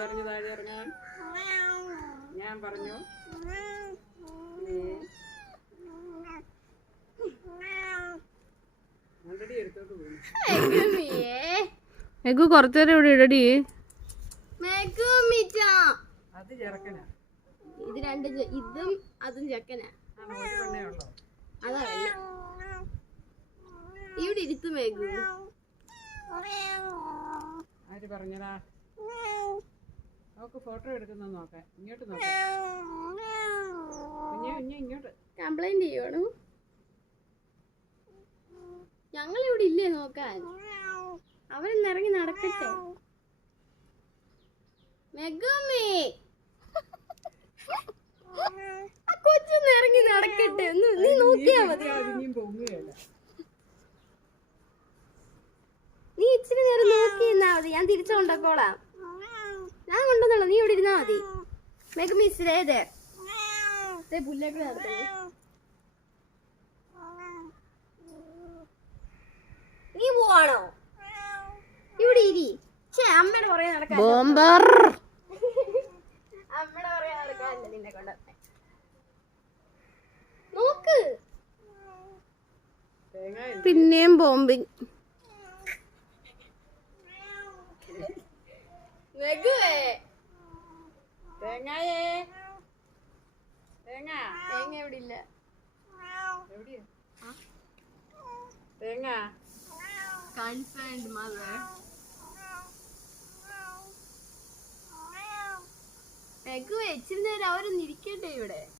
പറഞ്ഞു താഴെ ഇറങ്ങാൻ? ഞാൻ പറഞ്ഞു ഓൾറെഡി എടുത്തോട്ട് പോകുന്നു. മെഗു കുറച്ചേരം ഇവിടെ ഇടടി. അത് ചെറുക്കനാ. ഇത് രണ്ട് ഇതും അതും ചെക്കനാ. ഒരു പെണ്ണേ ഉള്ളോ? അതാ ഇവിടെ ഇരുത്തു മേഘു. ആര് പറഞ്ഞതാ? നമുക്ക് ഫോട്ടോ എടുക്കുന്ന നോക്കാം. ഇങ്ങോട്ട് നോക്കാം. ഇങ്ങോട്ട് കംപ്ലൈന്റ് ചെയ്യണു. ഞങ്ങളിവിടെ ഇല്ലേ നോക്കാൻ? അവരൊന്ന് ഇറങ്ങി നടക്കട്ടെ. മെഗുമേ ആ കൊച്ചൊന്ന് ഇറങ്ങി നടക്കട്ടെ. നീ നോക്കിയാ മതി. നീ ഇച്ചിരി നേരം നോക്കി നിന്നാ മതി. ഞാൻ തിരിച്ചു കൊണ്ടോക്കോളാം. ഞാൻ കൊണ്ടുവന്നോളാം. നീ ഇവിടെ ഇരുന്നാ മതി. മെഗുമി ഇച്ചിരേതേ പുല്ലൊക്കെ നടക്കുന്നു. നീ പോവാണോ? ഇവിടെ ഇരി. അമ്മയുടെ പുറകെ നടക്കാൻ. അമ്മയുടെ പുറകെ നടക്കാനല്ല നിന്നെ കൊണ്ട്. നോക്ക്. പിന്നെയും ബോംബിങ്. തേങ്ങ എവിടെ ഇല്ല. തേങ്ങ Concerned mother. ഇച്ചിരി നേരം അവരൊന്നും ഇരിക്കട്ടെ ഇവിടെ.